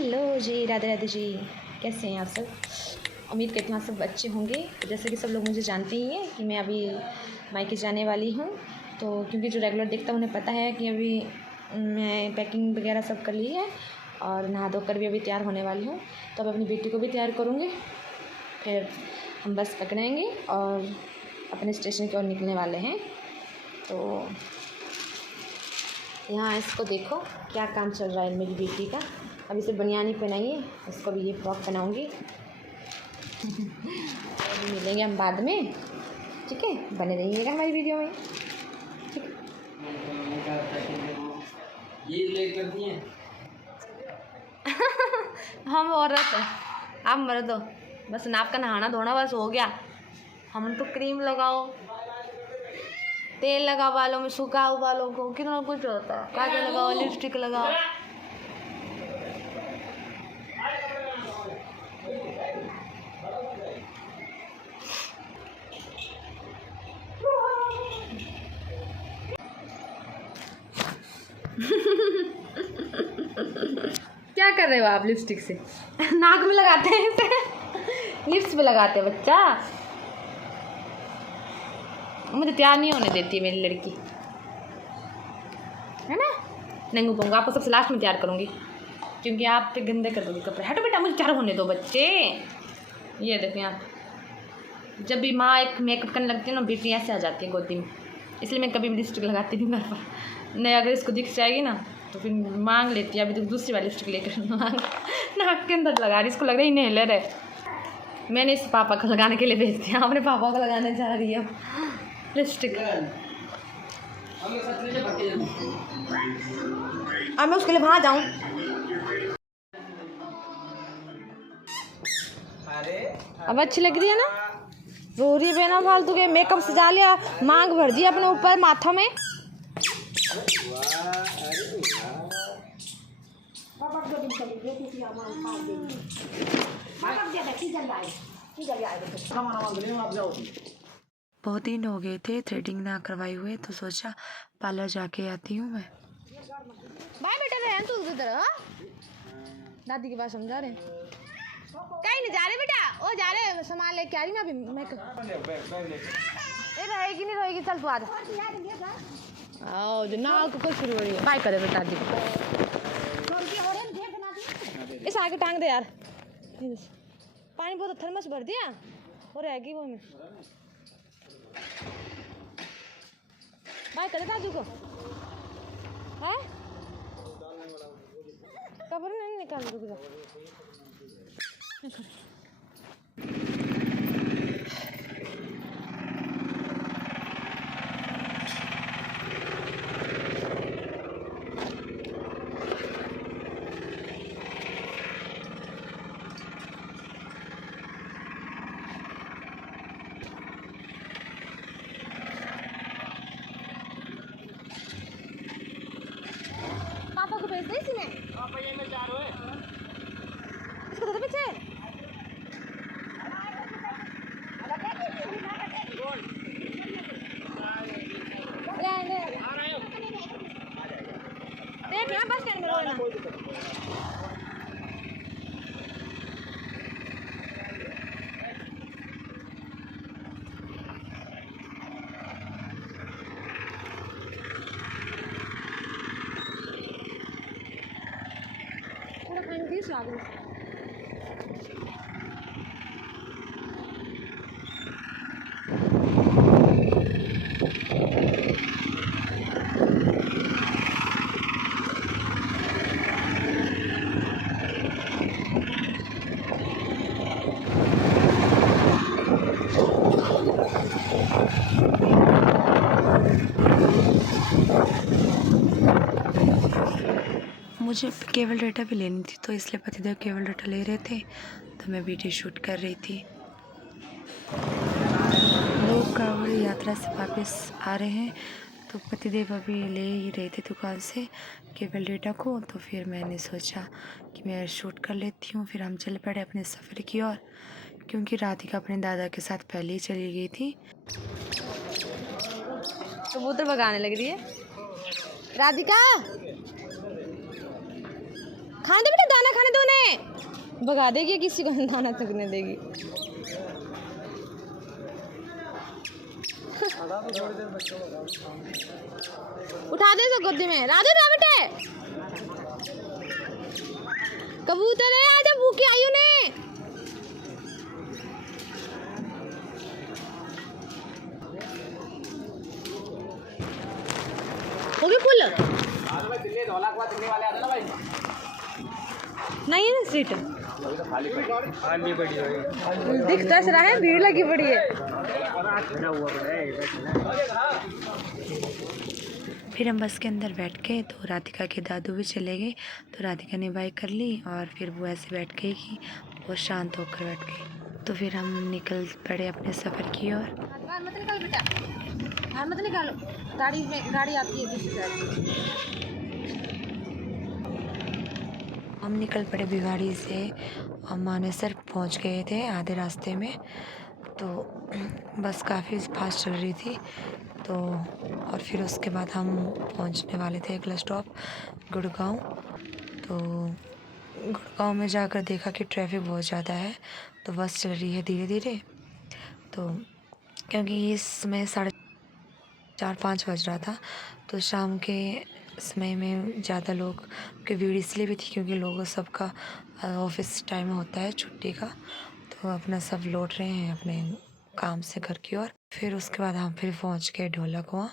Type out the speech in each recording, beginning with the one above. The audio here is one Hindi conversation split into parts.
हेलो जी, राधे राधे जी। कैसे हैं आप सब? उम्मीद करती हूँ आप सब अच्छे होंगे। तो जैसे कि सब लोग मुझे जानते ही हैं कि मैं अभी मायके जाने वाली हूँ। तो क्योंकि जो रेगुलर देखता है उन्हें पता है कि अभी मैं पैकिंग वगैरह सब कर ली है और नहा धोकर भी अभी तैयार होने वाली हूँ। तो अब अपनी बेटी को भी तैयार करूँगी, फिर हम बस पकड़ेंगे और अपने स्टेशन की ओर निकलने वाले हैं। तो यहाँ इसको देखो क्या काम चल रहा है मेरी बेटी का। अब इसे बनियानी पहनाई है, इसको भी ये फ्रॉक पहनाऊँगी। मिलेंगे हम बाद में, ठीक है? बने रहिएगा हमारी वीडियो में, ठीक है? हम औरत हैं, आप मर्द हो। बस नाप का नहाना धोना बस हो गया। हम तो क्रीम लगाओ, तेल लगाओ बालों में, सुखाओ बालों को, कितना कुछ होता है। काजल लगाओ, लिपस्टिक लगाओ। क्या कर रहे हो आप लिपस्टिक से? नाक में लगाते हैं इसे, लिप्स पे लगाते हैं बच्चा। मुझे तैयार नहीं होने देती है मेरी लड़की, है ना? नंगू पंगू आपको सबसे लास्ट में तैयार करूँगी क्योंकि आप पे गंदे कर दोगे कपड़े। हटो बेटा, मुझे तैयार होने दो बच्चे। ये देखें आप, जब भी माँ एक मेकअप करने लगती है ना, बेटी ऐसे आ जाती है गोदी में। इसलिए मैं कभी भी लिपस्टिक लगाती नहीं घर पर। नहीं, अगर इसको दिख जाएगी ना तो फिर मांग लेती है। अभी तो दूसरी वाली लिपस्टिक लेकर नाक के अंदर लगा रही, इसको लग रहा है इन्हेलर है। मैंने इस पापा को लगाने के लिए भेज दिया, अपने पापा को लगाने जा रही है लिपस्टिक। अब मैं उसके लिए वहाँ जाऊँ। अब अच्छी लग रही है ना? रो रही है बेना फालतू के, मेकअप सजा लिया, मांग भर दिया अपने ऊपर माथा में। बहुत दिन हो गए थे थ्रेडिंग ना करवाए हुए, तो सोचा पार्लर जाके आती हूँ मैं। बाय बेटा, रहन तू उधर। दादी के पास समझा रहे, कहीं नहीं जा रहे बेटा, वो जा रहे सामान लेके आ रही मैं अभी। ये रहेगी नहीं रहेगी, चल तू आ जा। आओ जो नाक को शुरू हो रही है। बाय करे बेटा जी को, इस आगे टांग दे यार। पानी बहुत थर्मस भर दिया, वो रहेगी वो में। बाय करे दादू को, है कबर नहीं निकाल, रुक जा। पापा को भेज दे इसी में। इसको दे दे पीछे। देख यहाँ बस स्टैंड में रोना। पूरा खाने दी स्वाद में। मुझे केबल डेटा भी लेनी थी, तो इसलिए पतिदेव केबल डेटा ले रहे थे, तो मैं वीडियो शूट कर रही थी। लोग कांवड़ यात्रा से वापस आ रहे हैं, तो पतिदेव अभी ले ही रहे थे दुकान से केबल डेटा को। तो फिर मैंने सोचा कि मैं शूट कर लेती हूँ, फिर हम चल पड़े अपने सफ़र की ओर, क्योंकि राधिका अपने दादा के साथ पहले ही चली गई थी। कबूतर भगाने लग रही है राधिका। खाने दे बेटा, दाना खाने दो उन्हें। भगा देगी किसी को दाना तकने देगी। उठा दे इसे गोदी में। राजू ना बेटे, कबूतर है, आजा भूखी आई उन्हें। हो गई फुल नहीं है ना सीट, दिख तो रहा है, भीड़ लगी पड़ी है। फिर हम बस के अंदर बैठ गए तो राधिका के दादू भी चले गए, तो राधिका ने बाय कर ली और फिर वो ऐसे बैठ गई कि वो शांत होकर बैठ गई। तो फिर हम निकल पड़े अपने सफ़र की ओर। बाहर मत निकालो बेटा, बाहर मत निकालो, गाड़ी आती है दूसरी साइड। हम निकल पड़े भिवाड़ी से, हम मानेसर पहुंच गए थे आधे रास्ते में। तो बस काफ़ी फास्ट चल रही थी। तो और फिर उसके बाद हम पहुंचने वाले थे अगला स्टॉप गुड़गांव। तो गुड़गांव में जाकर देखा कि ट्रैफिक बहुत ज़्यादा है, तो बस चल रही है धीरे धीरे। तो क्योंकि इस समय 4:30-5 बज रहा था, तो शाम के समय में ज़्यादा लोग की भीड़ इसलिए भी थी क्योंकि लोगों सबका ऑफिस टाइम होता है छुट्टी का, तो अपना सब लौट रहे हैं अपने काम से घर की ओर। फिर उसके बाद हम फिर पहुंच गए ढोलकवां।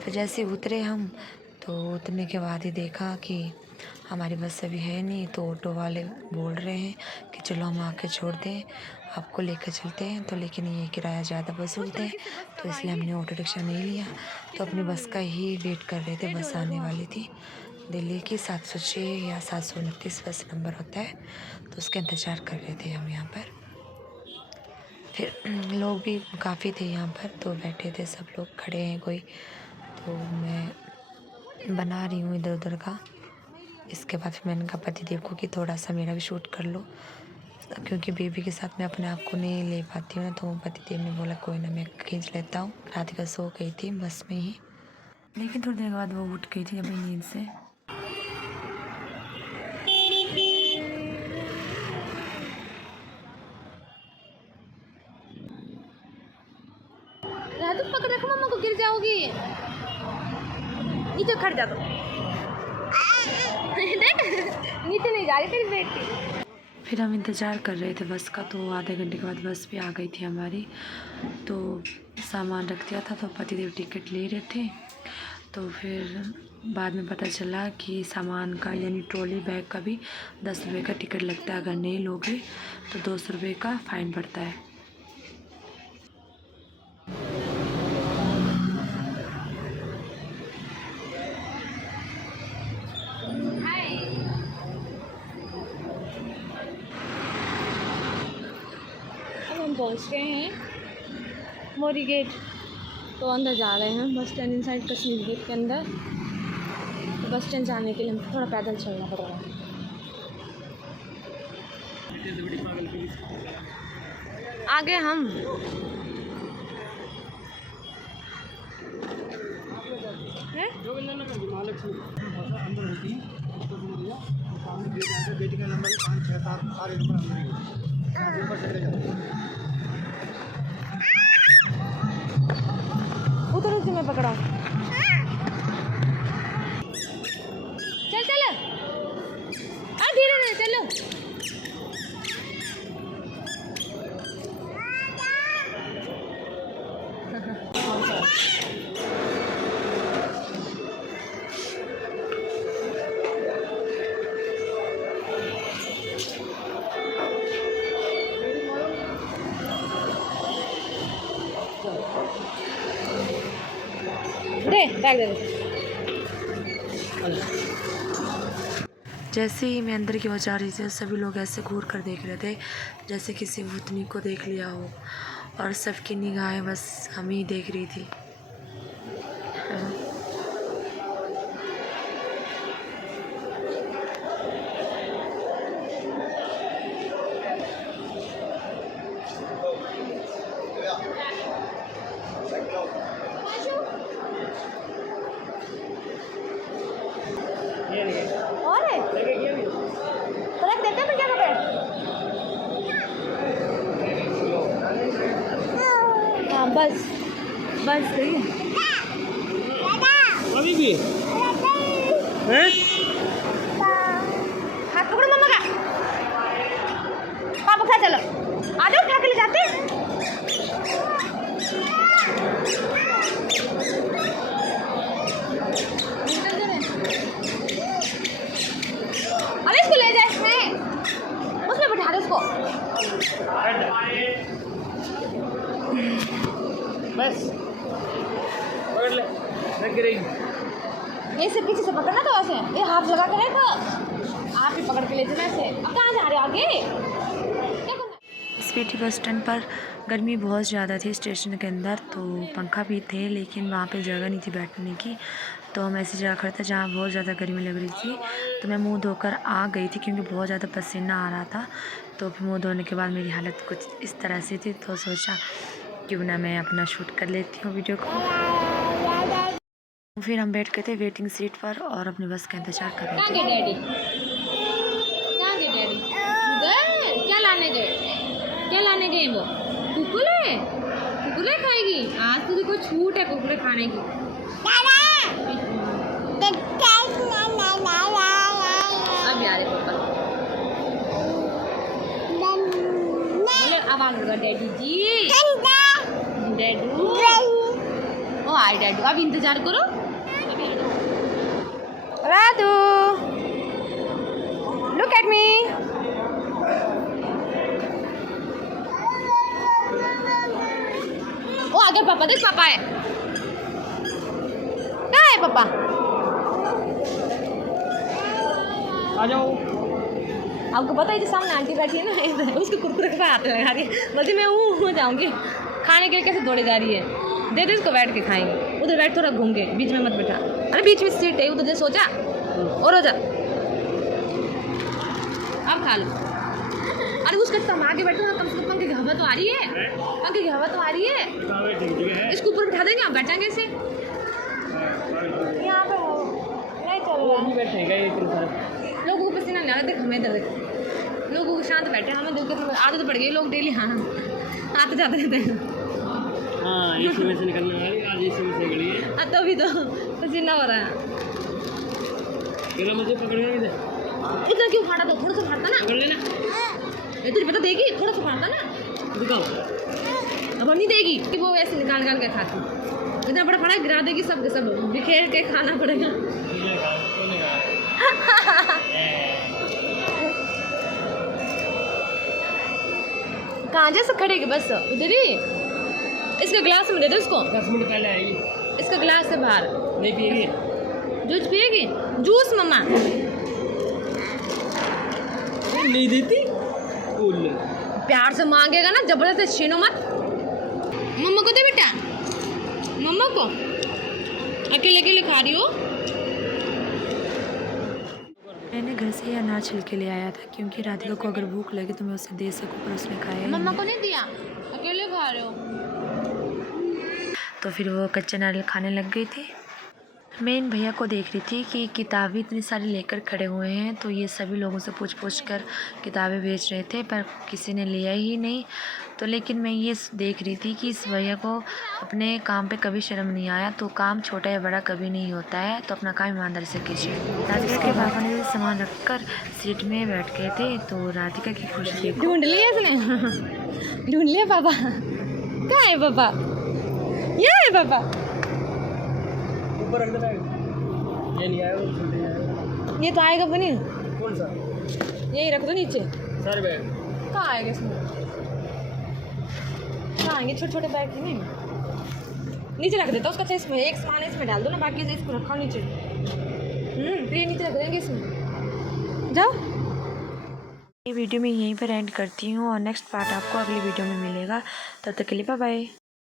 फिर जैसे उतरे हम, तो उतरने के बाद ही देखा कि हमारी बस अभी है नहीं, तो ऑटो वाले बोल रहे हैं कि चलो हम आके छोड़ दें, आपको लेकर चलते हैं। तो लेकिन ये किराया ज़्यादा वसूलते हैं, तो इसलिए हमने ऑटो रिक्शा नहीं लिया, तो अपनी बस का ही वेट कर रहे थे। बस आने वाली थी दिल्ली की 706 या 729 बस नंबर होता है, तो उसका इंतज़ार कर रहे थे हम यहाँ पर। फिर लोग भी काफ़ी थे यहाँ पर, तो बैठे थे सब लोग, खड़े हैं कोई। तो मैं बना रही हूँ इधर उधर का। इसके बाद फिर मैंने कहा पतिदेव को कि थोड़ा सा मेरा भी शूट कर लो, क्योंकि बेबी के साथ मैं अपने आप को नहीं ले पाती हूँ ना। तो पतिदेव ने बोला कोई ना, मैं खींच लेता हूँ। राधिका सो गई थी बस में ही, लेकिन थोड़ी देर के बाद वो उठ गई थी अपनी नींद से। राजू पकड़ रखो, मम्मा को गिर जाओगी। नीचे खड़ जा दो। देख नीचे नहीं जा रही तेरी बेटी। फिर हम इंतज़ार कर रहे थे बस का, तो आधे घंटे के बाद बस भी आ गई थी हमारी। तो सामान रख दिया था, तो पतिदेव टिकट ले रहे थे। तो फिर बाद में पता चला कि सामान का यानी ट्रॉली बैग का भी 10 रुपये का टिकट लगता है, अगर नहीं लोगे तो 200 रुपये का फ़ाइन पड़ता है। पहुंच गए हैं मोरी गेट, तो अंदर जा रहे हैं bus stand inside Kashmir gate के अंदर। तो बस स्टैंड जाने के लिए हमको थोड़ा पैदल चलना पड़ रहा है। आगे हम उधर उसी में पकड़ा। चल चल, धीरे धीरे चलो। दे बैग दे। जैसे ही मैं अंदर की ओर जा रही थी, सभी लोग ऐसे घूर कर देख रहे थे जैसे किसी भूतनी को देख लिया हो, और सबकी निगाहें बस हम ही देख रही थी। और है बस बस सही है। अभी भी हैं? हाथ पकड़ो मम्मा का, पापा खा चलो, आ जाओ उठा के ले जाते हैं। अरे इसको ले जाए, इसमें उसमें बैठा दो उसको। बस पकड़ ले, लग रही। ये से पीछे से पकड़ना तो ऐसे, ये हाथ लगा कर रखो, आप ही पकड़ के ले जाना ऐसे। अब कहाँ जा रहे हो आगे, क्या करना? स्वीटी बस स्टैंड पर गर्मी बहुत ज़्यादा थी स्टेशन के अंदर, तो पंखा भी थे लेकिन वहाँ पे जगह नहीं थी बैठने की। तो हम ऐसी जगह खड़े थे जहाँ बहुत ज़्यादा गर्मी लग रही थी, तो मैं मुंह धोकर आ गई थी क्योंकि बहुत ज़्यादा पसीना आ रहा था। तो फिर मुंह धोने के बाद मेरी हालत कुछ इस तरह से थी, तो सोचा क्यों ना मैं अपना शूट कर लेती हूँ वीडियो को। फिर हम बैठ गए थे वेटिंग सीट पर और अपनी बस का इंतज़ार कर रहे कहाँ थे। गए डैडी, कहाँ गए डैडी? गए क्या लाने गए, क्या लाने गए? वो कुकुले, कुकुले खाएगी आज तो देखो, छूट है कुकुले खाने की। अब यार पापा बोले आवाज होगा डैडी जी, डैडू ओ आए डैडू, अब इंतजार करो। राधू लुक एट मी, ओ आगे पापा, देख पापा है, कहाँ है पापा? आ जाओ। आपको पता है जो सामने आंटी बैठी है ना, उसको कुरकुरे के हाथ लगा रही है, बोलती मैं हो जाऊंगी खाने के लिए, कैसे दौड़े जा रही है। दे दे इसको, बैठ के खाएंगे। उधर बैठ, थोड़ा घूम के, बीच में मत बैठा। अरे बीच में सीट है उधर, दे सोचा और हो जा, अब खा लो। अरे उसका तुम आगे बैठो ना, कम से कम पंखे की हवा तो आ रही है, पंखे की हवा तो आ रही है। इसको ऊपर बिठा देंगे, आप बैठ जाएंगे इसे यहाँ पे। हो नहीं चल रहा है, बैठेगा ये लोगों को पसीना नहीं आ रहा, देख हमें इधर देख, लोगों को शांत बैठे, हमें दिल के आदत पड़ गई, लोग डेली हाँ आते जाते रहते हैं। हाँ इसी में से निकलने वाली, आज इसी में से निकली है। तभी तो पसीना हो रहा है। चलो मुझे पकड़ना भी दे, इतना क्यों फाड़ा, तो थोड़ा सा फाड़ता ना, पकड़ लेना। ये तुझे पता देगी, थोड़ा सा फाड़ता ना, दिखाओ। अब नहीं देगी कि वो ऐसे निकाल निकाल के खाती, इतना बड़ा फाड़ा गिरा देगी, सब के सब बिखेर के खाना पड़ेगा। कहाँ जैसे खड़ेगी बस उधर ही, इसका गिलास में दे दो उसको, 10 मिनट पहले आएगी। इसका गिलास है बाहर, नहीं पिएगी? जूस पिएगी? जूस मम्मा नहीं देती, प्यार से मांगेगा ना, जबरदस्ती छीनो मत। मम्मा को दे बेटा, मम्मा को, अकेले अकेले खा रही हो। मैंने घर से ही अनाज छिल के ले आया था क्योंकि राधिका को अगर भूख लगे तो मैं उसे दे सकूँ, पर उसने खाया ही मम्मा नहीं। को नहीं दिया, अकेले खा रहे हो। तो फिर वो कच्चा नारियल खाने लग गई थी। मैं इन भैया को देख रही थी कि किताबें इतनी सारी लेकर खड़े हुए हैं, तो ये सभी लोगों से पूछ कर किताबें बेच रहे थे, पर किसी ने लिया ही नहीं। तो लेकिन मैं ये देख रही थी कि इस भैया को अपने काम पे कभी शर्म नहीं आया, तो काम छोटा या बड़ा कभी नहीं होता है, तो अपना काम ईमानदारी से कीजिए। राधिका के पापा ने सामान रखकर सीट में बैठ गए थे, तो राधिका की खुशी देखो। ढूंढ लिया इसने, ढूंढ लिया पापा, कहाँ है पापा? ये है पापा, ऊपर रख देना। ये नहीं आया, वो छोटे आया। ये तो आएगा बनी, कौन सा? यही रख दो नीचे। सारे बैग कहाँ आएगा इसमें, कहाँ आएंगे छोटे छोटे बैग नहीं, नीचे रख देता उसका। इसमें एक सामान इसमें डाल दो ना, बाकी से इसको रखा नीचे। फिर ये नीचे रख देंगे इसमें, जाओ। ये वीडियो मैं यहीं पर एंड करती हूँ और नेक्स्ट पार्ट आपको अगली वीडियो में मिलेगा। तब तक के लिए बाय बाय।